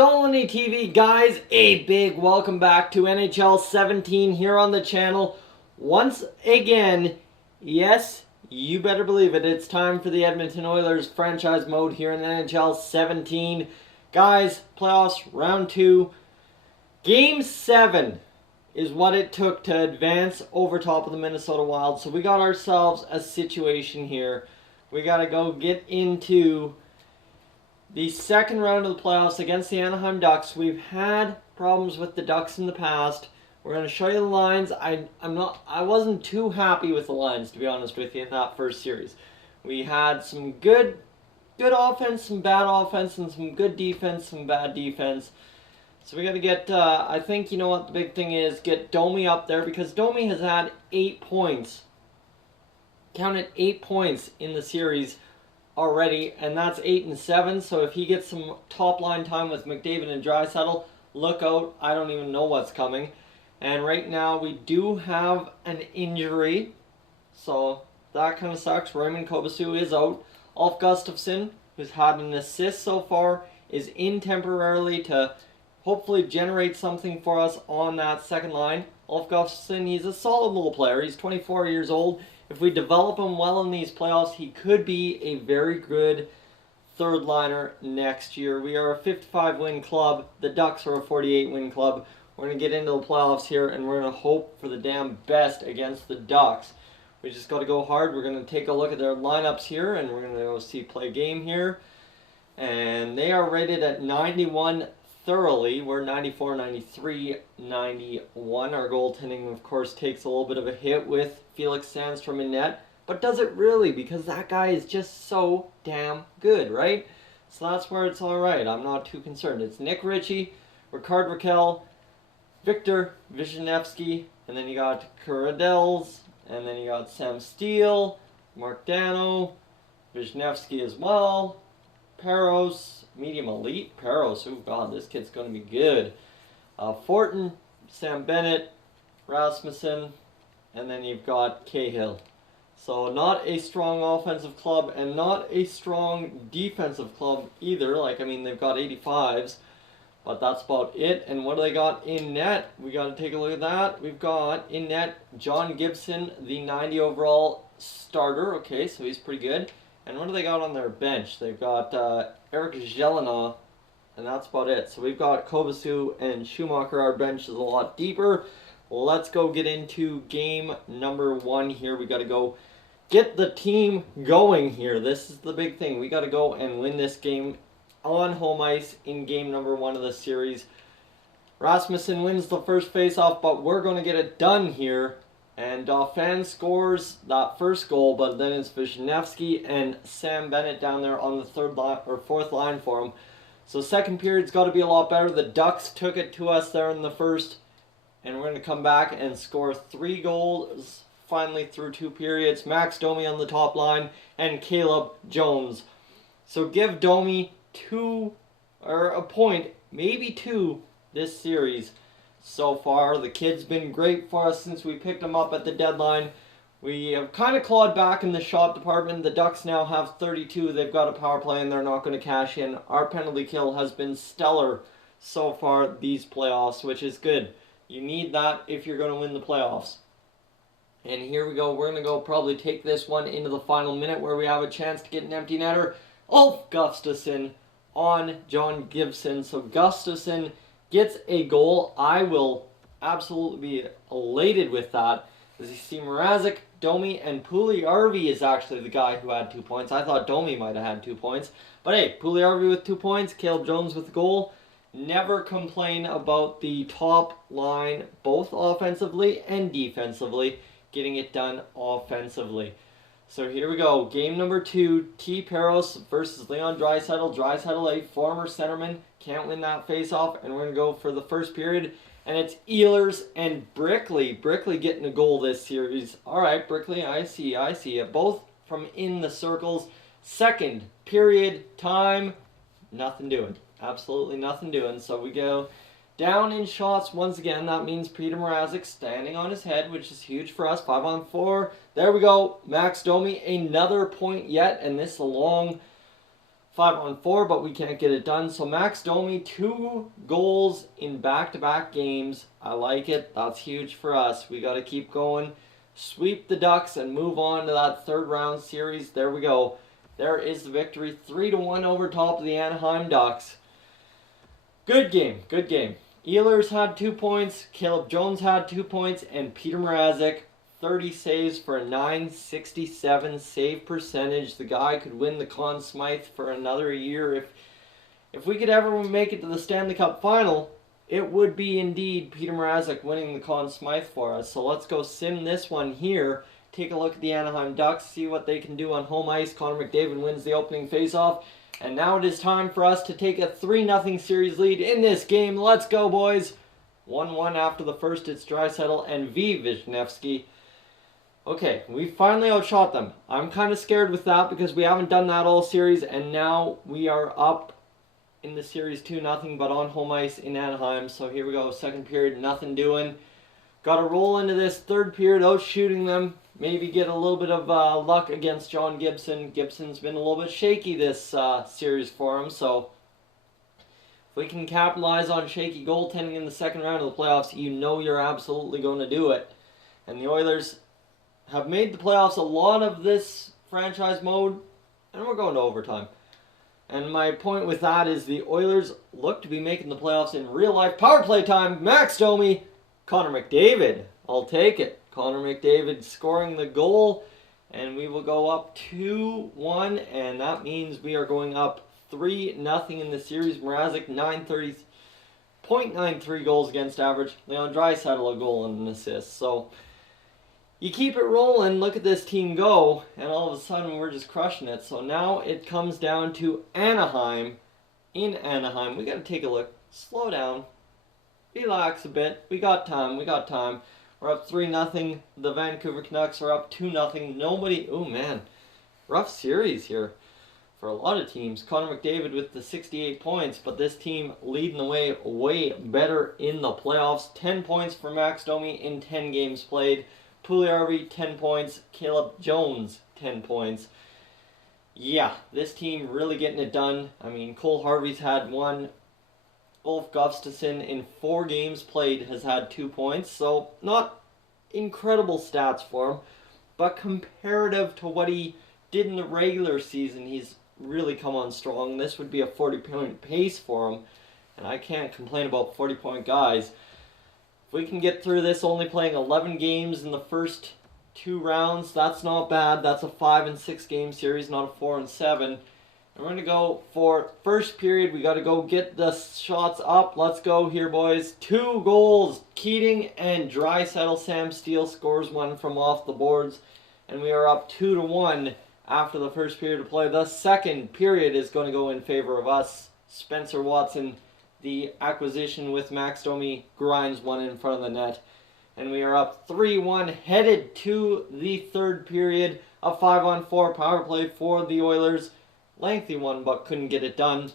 Dolynny TV, guys. A big welcome back to NHL 17 here on the channel. Once again, yes, you better believe it, it's time for the Edmonton Oilers franchise mode here in NHL 17. Guys, playoffs, round 2. Game 7 is what it took to advance over top of the Minnesota Wild. So we got ourselves a situation here. We got to go get into the second round of the playoffs against the Anaheim Ducks. We've had problems with the Ducks in the past. We're going to show you the lines. I wasn't too happy with the lines, to be honest with you, in that first series. We had some good offense, some bad offense, and some good defense, some bad defense. So we got to get, I think, you know what the big thing is, get Domi up there, because Domi has had 8 points. Counted 8 points in the series already, and that's 8 and 7. So if he gets some top line time with McDavid and Draisaitl, look out. I don't even know what's coming. And right now we do have an injury, so that kind of sucks. Raymond Kobasu is out. Ulf Gustafsson, who's had an assist so far, is in temporarily to hopefully generate something for us on that second line. Ulf Gustafsson, he's a solid little player. He's 24 years old. If we develop him well in these playoffs, he could be a very good third liner next year. We are a 55-win club. The Ducks are a 48-win club. We're going to get into the playoffs here, and we're going to hope for the damn best against the Ducks. We just got to go hard. We're going to take a look at their lineups here, and we're going to go see play game here. And they are rated at 91 thoroughly. We're 94, 93, 91. Our goaltending, of course, takes a little bit of a hit with Felix Sandstrom in net. But does it really? Because that guy is just so damn good, right? So that's where it's all right. I'm not too concerned. It's Nick Ritchie, Ricard Raquel, Victor Wisniewski, and then you got Kuradels, and then you got Sam Steele, Mark Dano, Wisniewski as well, Peros, medium elite, Peros, oh god, this kid's going to be good. Fortin, Sam Bennett, Rasmussen, and then you've got Cahill. So not a strong offensive club and not a strong defensive club either. Like, I mean, they've got 85s. But that's about it. And what do they got in net? We got to take a look at that. We've got in net John Gibson, the 90 overall starter. Okay, so he's pretty good. And what do they got on their bench? They've got Eric Jelena, and that's about it. So we've got Kobasu and Schumacher. Our bench is a lot deeper. Let's go get into game number 1 here. We got to go get the team going here. This is the big thing. We got to go and win this game on home ice in game number 1 of the series. Rasmussen wins the first faceoff, but we're going to get it done here. And Dauphin scores that first goal, but then it's Wisniewski and Sam Bennett down there on the third line or fourth line for him. So second period's got to be a lot better. The Ducks took it to us there in the first, and we're going to come back and score 3 goals finally through 2 periods. Max Domi on the top line and Caleb Jones. So give Domi a point, maybe 2 this series so far. The kid's been great for us since we picked him up at the deadline. We have kind of clawed back in the shot department. The Ducks now have 32. They've got a power play and they're not going to cash in. Our penalty kill has been stellar so far these playoffs, which is good. You need that if you're going to win the playoffs. And here we go. We're going to go probably take this one into the final minute where we have a chance to get an empty netter. Ulf Gustafsson on John Gibson. So Gustafsson gets a goal. I will absolutely be elated with that. As you see, Mrazek, Domi, and Puljujärvi is actually the guy who had 2 points. I thought Domi might have had 2 points. But hey, Puljujärvi with 2 points, Caleb Jones with a goal. Never complain about the top line, both offensively and defensively, getting it done offensively. So here we go. Game number 2, T. Peros versus Leon Draisaitl. Draisaitl, a former centerman, can't win that face-off, and we're going to go for the first period. And it's Ehlers and Brickley. Brickley getting a goal this series. All right, Brickley, I see you. Both from in the circles. Second period, time, nothing doing. Absolutely nothing doing. So we go down in shots once again. That means Peter Mrazek standing on his head, which is huge for us. 5-on-4. There we go. Max Domi, another point yet, and this a long 5-on-4, but we can't get it done. So Max Domi, 2 goals in back-to-back games. I like it. That's huge for us. We got to keep going, sweep the Ducks, and move on to that third-round series. There we go. There is the victory, 3-1 over top of the Anaheim Ducks. Good game, good game. Ehlers had 2 points, Caleb Jones had 2 points, and Peter Mrazek, 30 saves for a .967 save percentage. The guy could win the Conn Smythe for another year. If we could ever make it to the Stanley Cup Final, it would be indeed Peter Mrazek winning the Conn Smythe for us. So let's go sim this one here. Take a look at the Anaheim Ducks, see what they can do on home ice. Connor McDavid wins the opening faceoff. And now it is time for us to take a 3-0 series lead in this game. Let's go, boys. 1-1 after the first. It's Draisaitl and Vishnevsky. Okay, we finally outshot them. I'm kind of scared with that because we haven't done that all series, and now we are up in the series 2-0, but on home ice in Anaheim. So here we go, second period, nothing doing. Got to roll into this third period, out shooting them. Maybe get a little bit of luck against John Gibson. Gibson's been a little bit shaky this series for him, so if we can capitalize on shaky goaltending in the second round of the playoffs, you know you're absolutely going to do it. And the Oilers have made the playoffs a lot of this franchise mode, and we're going to overtime. And my point with that is the Oilers look to be making the playoffs in real life. Power play time, Max Domi, Connor McDavid. I'll take it. Connor McDavid scoring the goal, and we will go up 2-1, and that means we are going up 3-0 in the series. Mrazek, 0.93 goals against average. Leon Draisaitl a goal and an assist. So you keep it rolling, look at this team go, and all of a sudden we're just crushing it. So now it comes down to Anaheim. In Anaheim, we got to take a look. Slow down. Relax a bit. We got time. We're up 3-0. The Vancouver Canucks are up 2-0. Nobody... Oh, man. Rough series here for a lot of teams. Connor McDavid with the 68 points, but this team leading the way better in the playoffs. 10 points for Max Domi in 10 games played. Puljujärvi, 10 points. Caleb Jones, 10 points. Yeah, this team really getting it done. I mean, Cole Harvey's had 1. Ulf Gustafsson in 4 games played has had 2 points. So, not incredible stats for him. But comparative to what he did in the regular season, he's really come on strong. This would be a 40-point pace for him. And I can't complain about 40-point guys. If we can get through this only playing 11 games in the first 2 rounds, that's not bad. That's a 5 and 6 game series, not a 4 and 7. And we're going to go for first period. We got to go get the shots up. Let's go here, boys. 2 goals. Keating and Draisaitl. Sam Steele scores 1 from off the boards. And we are up 2-1 after the first period of play. The second period is going to go in favor of us. Spencer Watson, the acquisition with Max Domi, grinds 1 in front of the net. And we are up 3-1, headed to the third period. A 5-on-4 power play for the Oilers. Lengthy one, but couldn't get it done.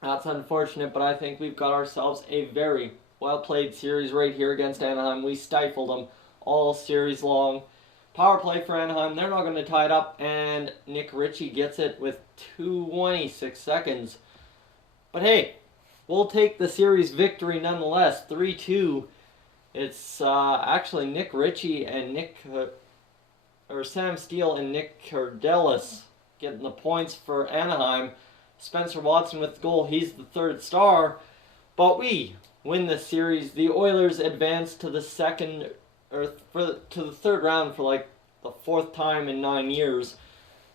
That's unfortunate, but I think we've got ourselves a very well-played series right here against Anaheim. We stifled them all series long. Power play for Anaheim. They're not going to tie it up, and Nick Ritchie gets it with 2:26 seconds. But hey, we'll take the series victory nonetheless, 3-2. It's actually Nick Ritchie and Sam Steele and Nick Cardelis getting the points for Anaheim. Spencer Watson with the goal. He's the third star. But we win the series. The Oilers advance to the third round for like the 4th time in 9 years.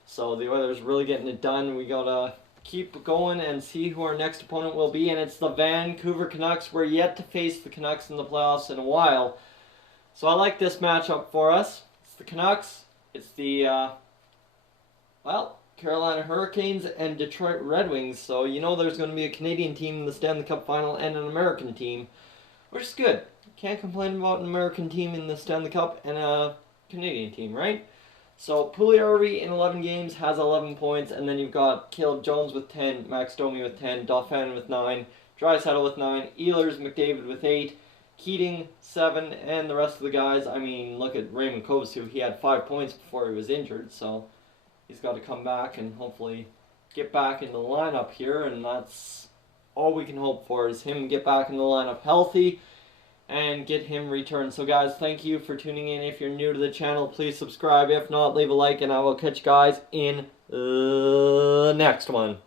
So the Oilers really getting it done. We gotta keep going and see who our next opponent will be, and it's the Vancouver Canucks. We're yet to face the Canucks in the playoffs in a while. So I like this matchup for us. It's the Canucks. It's the Carolina Hurricanes and Detroit Red Wings. So you know there's going to be a Canadian team in the Stanley Cup Final and an American team, which is good. Can't complain about an American team in the Stanley Cup and a Canadian team, right? So Puljujärvi in 11 games has 11 points, and then you've got Caleb Jones with 10, Max Domi with 10, Dauphin with 9, Draisaitl with 9, Ehlers, McDavid with 8, Keating 7, and the rest of the guys. I mean, look at Raymond Kovacic. He had 5 points before he was injured, so he's got to come back and hopefully get back in the lineup here, and that's all we can hope for is him get back in the lineup healthy and get him returned. So guys, thank you for tuning in. If you're new to the channel, please subscribe. If not, leave a like, and I will catch you guys in the next one.